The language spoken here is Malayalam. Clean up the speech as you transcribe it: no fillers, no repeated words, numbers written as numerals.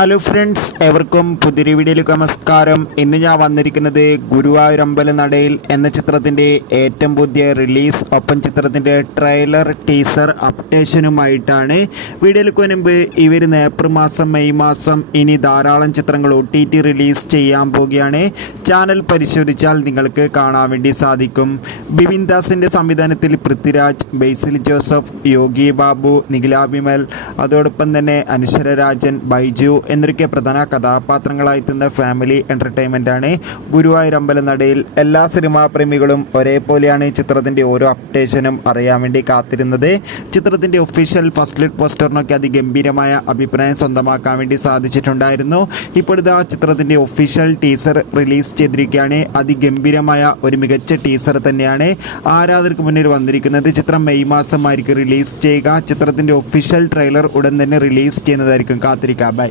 ഹലോ ഫ്രണ്ട്സ്, എവർക്കും പുതിയൊരു വീഡിയോയിലേക്ക് നമസ്കാരം. ഇന്ന് ഞാൻ വന്നിരിക്കുന്നത് ഗുരുവായൂരമ്പല നടയിൽ എന്ന ചിത്രത്തിൻ്റെ ഏറ്റവും പുതിയ റിലീസ് ഒപ്പം ചിത്രത്തിൻ്റെ ട്രെയിലർ ടീസർ അപ്ഡേഷനുമായിട്ടാണ്. വീഡിയോയിലേക്ക് മുൻപ് ഇവർ ഏപ്രിൽ മാസം മെയ് മാസം ഇനി ധാരാളം ചിത്രങ്ങൾ OTT റിലീസ് ചെയ്യാൻ പോവുകയാണ്. ചാനൽ പരിശോധിച്ചാൽ നിങ്ങൾക്ക് കാണാൻ വേണ്ടി സാധിക്കും. ബിപിൻ ദാസിൻ്റെ സംവിധാനത്തിൽ പൃഥ്വിരാജ്, ബേസിൽ ജോസഫ്, യോഗി ബാബു, നിഖില വിമൽ, അതോടൊപ്പം തന്നെ അനശ്വര രാജൻ, ബൈജു എന്നൊക്കെ പ്രധാന കഥാപാത്രങ്ങളായെത്തുന്ന ഫാമിലി എൻ്റർടൈൻമെൻറ്റാണ് ഗുരുവായൂരമ്പല നടയിൽ. എല്ലാ സിനിമാ പ്രേമികളും ഒരേപോലെയാണ് ചിത്രത്തിൻ്റെ ഓരോ അപ്ഡേഷനും അറിയാൻ വേണ്ടി കാത്തിരുന്നത്. ചിത്രത്തിൻ്റെ ഒഫീഷ്യൽ ഫസ്റ്റ് ലുക്ക് പോസ്റ്ററിനൊക്കെ അതിഗംഭീരമായ അഭിപ്രായം സ്വന്തമാക്കാൻ വേണ്ടി സാധിച്ചിട്ടുണ്ടായിരുന്നു. ഇപ്പോഴത്തെ ആ ചിത്രത്തിൻ്റെ ഒഫീഷ്യൽ ടീസർ റിലീസ് ചെയ്തിരിക്കുകയാണ്. അതിഗംഭീരമായ ഒരു മികച്ച ടീസർ തന്നെയാണ് ആരാധകർക്ക് മുന്നിൽ വന്നിരിക്കുന്നത്. ചിത്രം മെയ് മാസമായിരിക്കും റിലീസ് ചെയ്യുക. ചിത്രത്തിൻ്റെ ഒഫീഷ്യൽ ട്രെയിലർ ഉടൻ തന്നെ റിലീസ് ചെയ്യുന്നതായിരിക്കും. കാത്തിരിക്കുക. ബൈ.